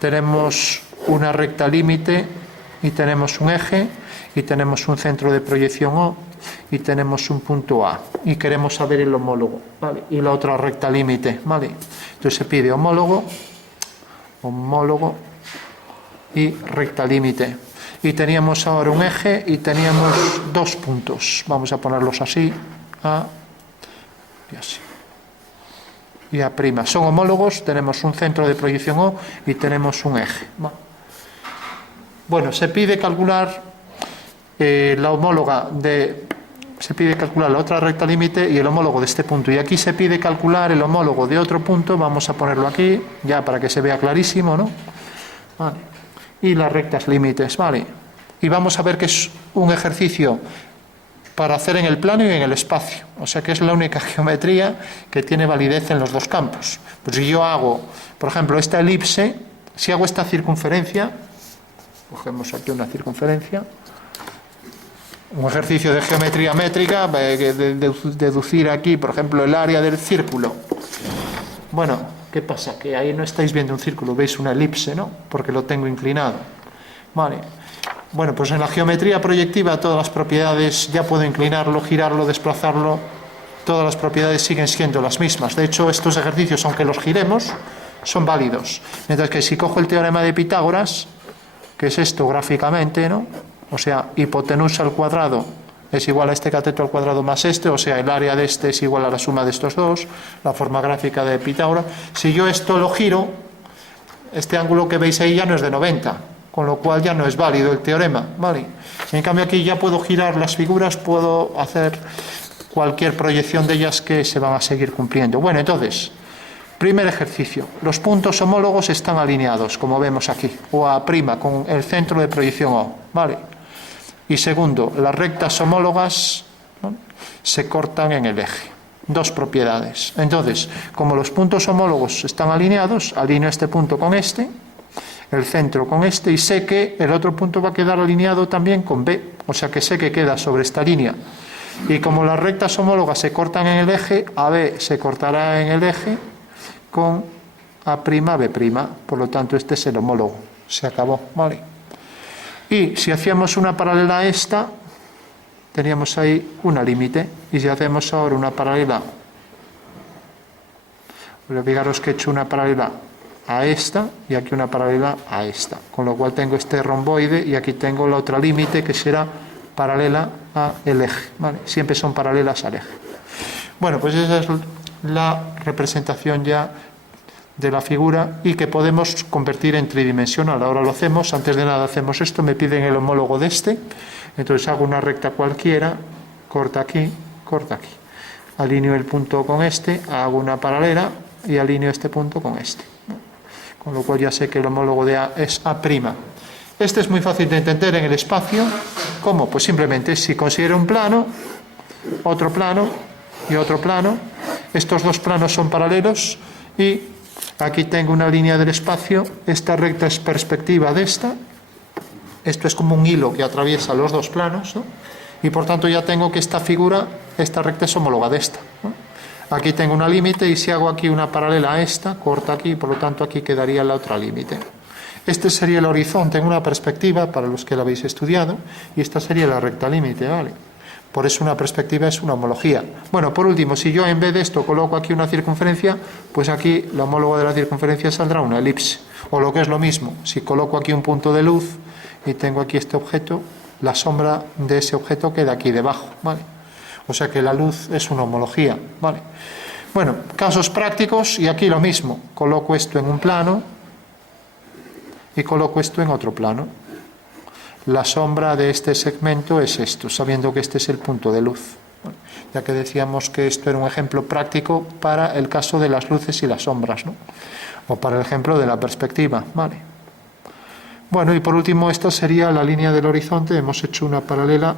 tenemos una recta límite y tenemos un eje y tenemos un centro de proyección O y tenemos un punto A y queremos saber el homólogo, ¿vale? Y la otra recta límite, ¿vale? Entonces se pide homólogo y recta límite. Y teníamos ahora un eje y teníamos dos puntos. Vamos a ponerlos así, A y así. Y A'. Son homólogos, tenemos un centro de proyección O y tenemos un eje. Bueno, se pide calcular la homóloga se pide calcular la otra recta límite y el homólogo de este punto. Y aquí se pide calcular el homólogo de otro punto. Vamos a ponerlo aquí, ya para que se vea clarísimo, ¿no? Vale. Y las rectas límites, ¿vale? Y vamos a ver que es un ejercicio para hacer en el plano y en el espacio. O sea que es la única geometría que tiene validez en los dos campos. Pues si yo hago, por ejemplo, esta elipse, si hago esta circunferencia, cogemos aquí una circunferencia, un ejercicio de geometría métrica, deducir aquí, por ejemplo, el área del círculo. Bueno, ¿qué pasa? Que ahí no estáis viendo un círculo, veis una elipse, ¿no? Porque lo tengo inclinado. Vale. Bueno, pues en la geometría proyectiva todas las propiedades, ya puedo inclinarlo, girarlo, desplazarlo, todas las propiedades siguen siendo las mismas. De hecho, estos ejercicios, aunque los giremos, son válidos. Mientras que si cojo el teorema de Pitágoras, que es esto gráficamente, ¿no? O sea, hipotenusa al cuadrado es igual a este cateto al cuadrado más este, o sea, el área de este es igual a la suma de estos dos, la forma gráfica de Pitágoras. Si yo esto lo giro, este ángulo que veis ahí ya no es de 90, con lo cual ya no es válido el teorema, ¿vale? En cambio aquí ya puedo girar las figuras, puedo hacer cualquier proyección de ellas que se van a seguir cumpliendo. Bueno, entonces, primer ejercicio, los puntos homólogos están alineados, como vemos aquí, o A' con el centro de proyección O, ¿vale? Y segundo, las rectas homólogas, ¿no?, se cortan en el eje. Dos propiedades. Entonces, como los puntos homólogos están alineados, alineo este punto con este, el centro con este, y sé que el otro punto va a quedar alineado también con B, o sea que sé que queda sobre esta línea. Y como las rectas homólogas se cortan en el eje, AB se cortará en el eje con A'B', por lo tanto este es el homólogo, se acabó, ¿vale? Y si hacíamos una paralela a esta, teníamos ahí una límite, y si hacemos ahora una paralela, fijaros que he hecho una paralela a esta y aquí una paralela a esta, con lo cual tengo este romboide y aquí tengo la otra límite que será paralela al eje, ¿vale? Siempre son paralelas al eje. Bueno, pues esa es la representación ya de la figura y que podemos convertir en tridimensional. Ahora lo hacemos, antes de nada hacemos esto, me piden el homólogo de este, entonces hago una recta cualquiera, corta aquí, alineo el punto con este, hago una paralela y alineo este punto con este, con lo cual ya sé que el homólogo de A es A'. Este es muy fácil de entender en el espacio. ¿Cómo? Pues simplemente si considero un plano, otro plano y otro plano, estos dos planos son paralelos y aquí tengo una línea del espacio, esta recta es perspectiva de esta, esto es como un hilo que atraviesa los dos planos, ¿no? Y por tanto ya tengo que esta figura, esta recta es homóloga de esta, ¿no? Aquí tengo una límite y si hago aquí una paralela a esta, corta aquí, por lo tanto aquí quedaría la otra límite. Este sería el horizonte en una perspectiva, para los que lo habéis estudiado, y esta sería la recta límite, ¿vale? Por eso una perspectiva es una homología. Bueno, por último, si yo en vez de esto coloco aquí una circunferencia, pues aquí la homóloga de la circunferencia saldrá una elipse. O lo que es lo mismo, si coloco aquí un punto de luz y tengo aquí este objeto, la sombra de ese objeto queda aquí debajo, ¿vale? O sea que la luz es una homología, ¿vale? Bueno, casos prácticos, y aquí lo mismo. Coloco esto en un plano y coloco esto en otro plano. La sombra de este segmento es esto, sabiendo que este es el punto de luz. Bueno, ya que decíamos que esto era un ejemplo práctico para el caso de las luces y las sombras, ¿no? O para el ejemplo de la perspectiva, ¿vale? Bueno, y por último, esta sería la línea del horizonte. Hemos hecho una paralela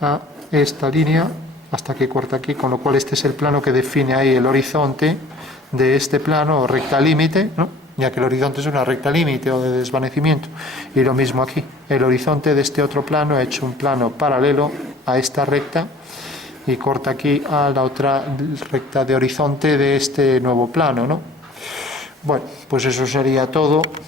a esta línea hasta que corta aquí, con lo cual este es el plano que define ahí el horizonte de este plano, o recta límite, ¿no? Ya que el horizonte es una recta límite o de desvanecimiento. Y lo mismo aquí, el horizonte de este otro plano, he hecho un plano paralelo a esta recta y corta aquí a la otra recta de horizonte de este nuevo plano, ¿no? Bueno, pues eso sería todo.